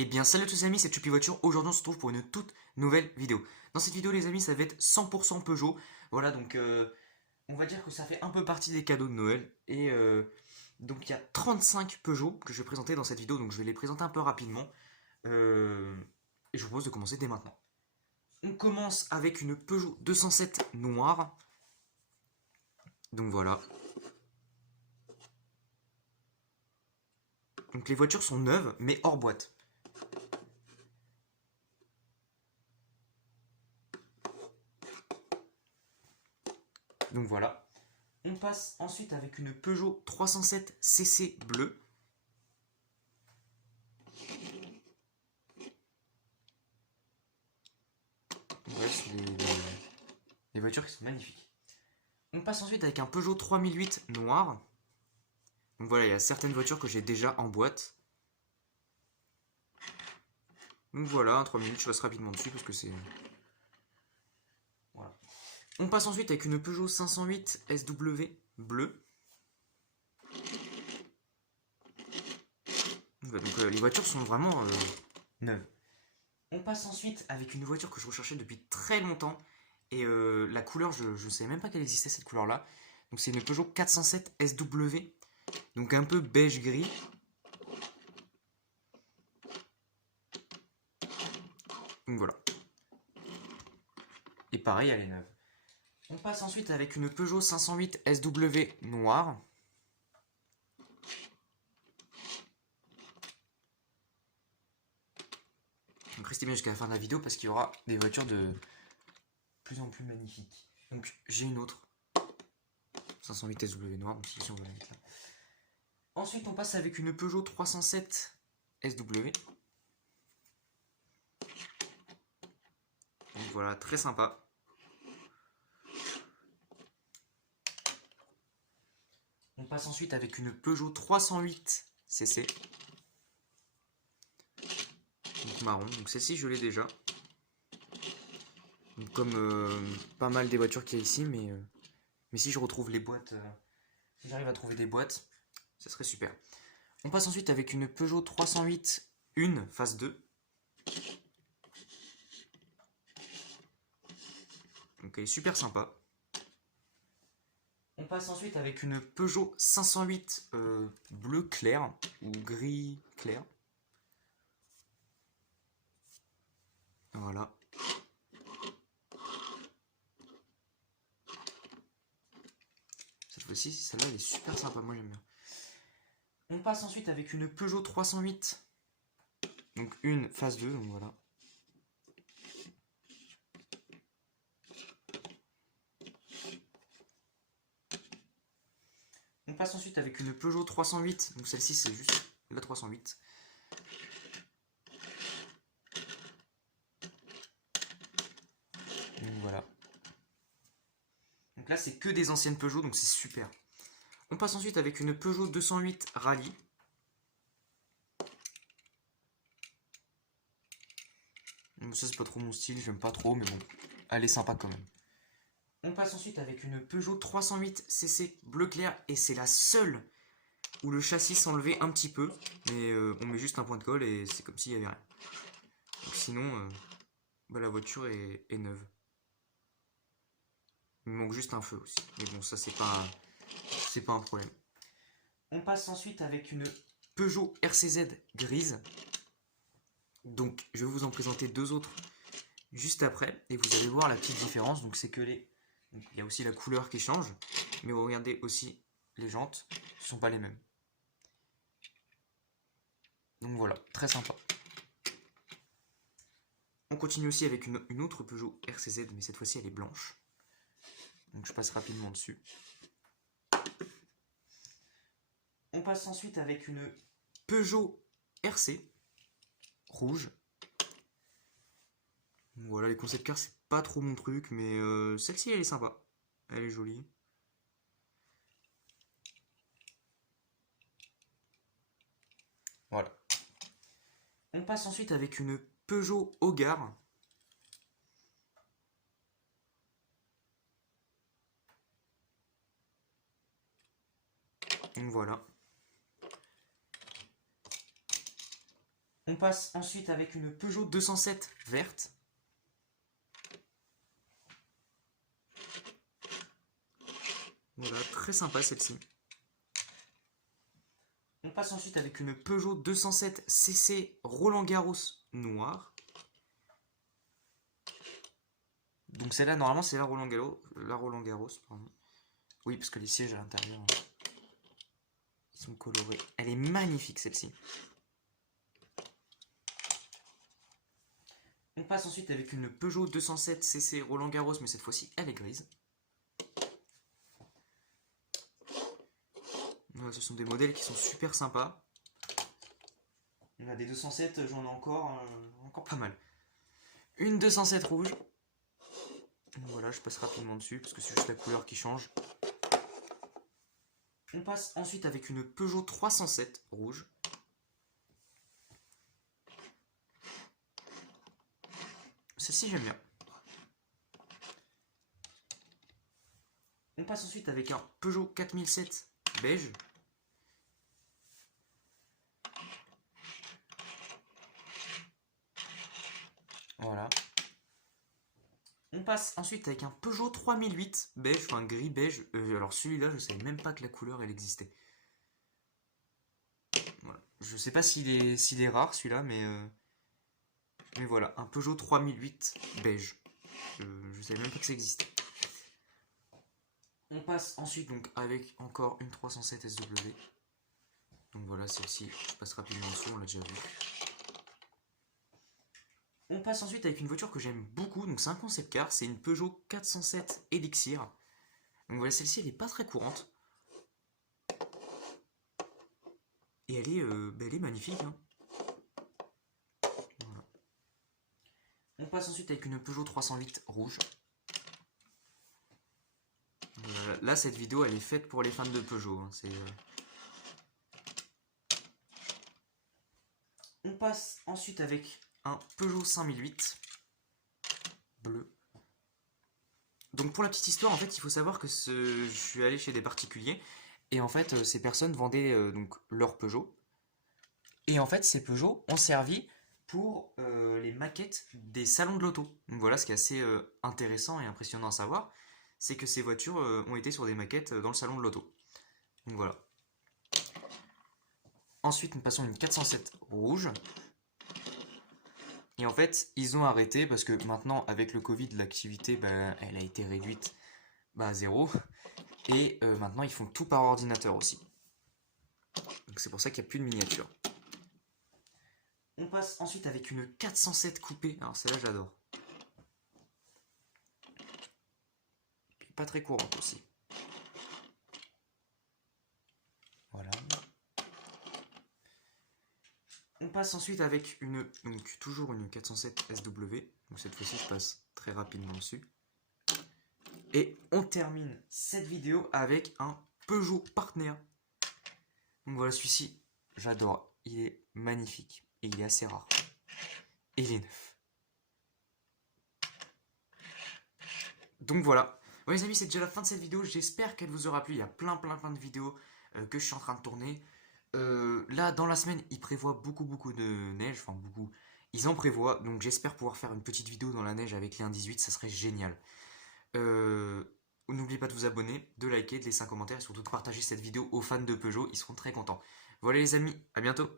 Eh bien salut à tous les amis, c'est Tupi Voiture. Aujourd'hui on se retrouve pour une toute nouvelle vidéo. Dans cette vidéo les amis ça va être 100% Peugeot. Voilà donc on va dire que ça fait un peu partie des cadeaux de Noël. Et donc il y a 35 Peugeot que je vais présenter dans cette vidéo. Donc je vais les présenter un peu rapidement. Euh, et je vous propose de commencer dès maintenant. On commence avec une Peugeot 207 noire. Donc voilà. Donc les voitures sont neuves mais hors boîte. Donc voilà. On passe ensuite avec une Peugeot 307 CC bleue. Ouais, c'est des voitures qui sont magnifiques. On passe ensuite avec un Peugeot 3008 noir. Donc voilà, il y a certaines voitures que j'ai déjà en boîte. Donc voilà, un 3008, je passe rapidement dessus parce que c'est... Voilà. On passe ensuite avec une Peugeot 508 SW bleue. Donc les voitures sont vraiment neuves. On passe ensuite avec une voiture que je recherchais depuis très longtemps. Et la couleur, je ne savais même pas qu'elle existait cette couleur-là. Donc c'est une Peugeot 407 SW. Donc un peu beige gris. Donc voilà. Et pareil, elle est neuve. On passe ensuite avec une Peugeot 508 SW noire. Donc restez bien jusqu'à la fin de la vidéo parce qu'il y aura des voitures de plus en plus magnifiques. Donc j'ai une autre 508 SW noire, donc si on va la mettre là. Ensuite on passe avec une Peugeot 307 SW. Donc voilà, très sympa. On passe ensuite avec une Peugeot 308 CC. Donc marron, donc celle-ci je l'ai déjà. Donc, comme pas mal des voitures qu'il y a ici, mais si je retrouve les boîtes, si j'arrive à trouver des boîtes, ça serait super. On passe ensuite avec une Peugeot 308 1 phase 2. Donc elle est super sympa. On passe ensuite avec une Peugeot 508 bleu clair ou gris clair. Voilà. Cette fois-ci, celle-là, elle est super sympa, moi j'aime bien. On passe ensuite avec une Peugeot 308. Donc une phase 2, donc voilà. On passe ensuite avec une Peugeot 308. Donc celle-ci, c'est juste la 308. Donc voilà. Donc là, c'est que des anciennes Peugeot, donc c'est super. On passe ensuite avec une Peugeot 208 Rallye. Donc ça, c'est pas trop mon style, j'aime pas trop, mais bon, elle est sympa quand même. On passe ensuite avec une Peugeot 308 CC bleu clair, et c'est la seule où le châssis s'enlevait un petit peu, mais on met juste un point de colle et c'est comme s'il n'y avait rien. Donc sinon, bah, la voiture est neuve. Il manque juste un feu aussi, mais bon, ça c'est pas un problème. On passe ensuite avec une Peugeot RCZ grise. Donc je vais vous en présenter deux autres juste après, et vous allez voir la petite différence. Donc c'est que donc, il y a aussi la couleur qui change, mais vous regardez aussi les jantes, ce ne sont pas les mêmes. Donc voilà, très sympa. On continue aussi avec une autre Peugeot RCZ, mais cette fois-ci elle est blanche. Donc je passe rapidement dessus. On passe ensuite avec une Peugeot RC rouge. Voilà, les concept cars c'est pas trop mon truc, mais celle-ci elle est sympa. Elle est jolie. Voilà. On passe ensuite avec une Peugeot Hogar. Donc voilà. On passe ensuite avec une Peugeot 207 verte. Voilà, très sympa celle-ci. On passe ensuite avec une Peugeot 207 CC Roland Garros noire. Donc celle-là, normalement, c'est la Roland Garros, pardon. Oui, parce que les sièges à l'intérieur, ils sont colorés. Elle est magnifique, celle-ci. On passe ensuite avec une Peugeot 207 CC Roland Garros, mais cette fois-ci, elle est grise. Voilà, ce sont des modèles qui sont super sympas. On a des 207, j'en ai encore pas mal. Une 207 rouge. Voilà, je passe rapidement dessus parce que c'est juste la couleur qui change. On passe ensuite avec une Peugeot 307 rouge. Celle-ci, j'aime bien. On passe ensuite avec un Peugeot 4007 beige. Voilà. On passe ensuite avec un Peugeot 3008 beige, enfin gris beige. Alors celui-là, je ne savais même pas que la couleur elle existait. Voilà. Je sais pas s'il est rare celui-là, mais voilà, un Peugeot 3008 beige. Je savais même pas que ça existait. On passe ensuite donc avec encore une 307 SW. Donc voilà, celle-ci, je passe rapidement dessus, on l'a déjà vu. On passe ensuite avec une voiture que j'aime beaucoup, donc c'est un concept car, c'est une Peugeot 407 Elixir. Donc voilà, celle-ci elle est pas très courante. Et elle est magnifique. Hein. Voilà. On passe ensuite avec une Peugeot 308 rouge. Voilà. Là, cette vidéo elle est faite pour les fans de Peugeot. Hein. On passe ensuite avec un Peugeot 5008 bleu. Donc pour la petite histoire, en fait, il faut savoir que je suis allé chez des particuliers et en fait, ces personnes vendaient donc leur Peugeot. Et en fait, ces Peugeot ont servi pour les maquettes des salons de l'auto. Donc voilà, ce qui est assez intéressant et impressionnant à savoir, c'est que ces voitures ont été sur des maquettes dans le salon de l'auto. Donc voilà. Ensuite, nous passons à une 407 rouge. Et en fait, ils ont arrêté parce que maintenant, avec le Covid, l'activité, elle a été réduite à zéro. Et maintenant, ils font tout par ordinateur aussi. Donc c'est pour ça qu'il n'y a plus de miniature. On passe ensuite avec une 407 coupée. Alors celle-là, j'adore. Pas très courante aussi. Voilà. On passe ensuite avec toujours une 407 SW. Donc cette fois-ci, je passe très rapidement dessus. Et on termine cette vidéo avec un Peugeot Partner. Donc voilà, celui-ci, j'adore. Il est magnifique. Et il est assez rare. Et il est neuf. Donc voilà. Bon les amis, c'est déjà la fin de cette vidéo. J'espère qu'elle vous aura plu. Il y a plein de vidéos que je suis en train de tourner. Là, dans la semaine, ils prévoient beaucoup de neige. Enfin, beaucoup. Ils en prévoient. Donc j'espère pouvoir faire une petite vidéo dans la neige avec les 1.18. Ça serait génial. N'oubliez pas de vous abonner, de liker, de laisser un commentaire et surtout de partager cette vidéo aux fans de Peugeot. Ils seront très contents. Voilà les amis, à bientôt.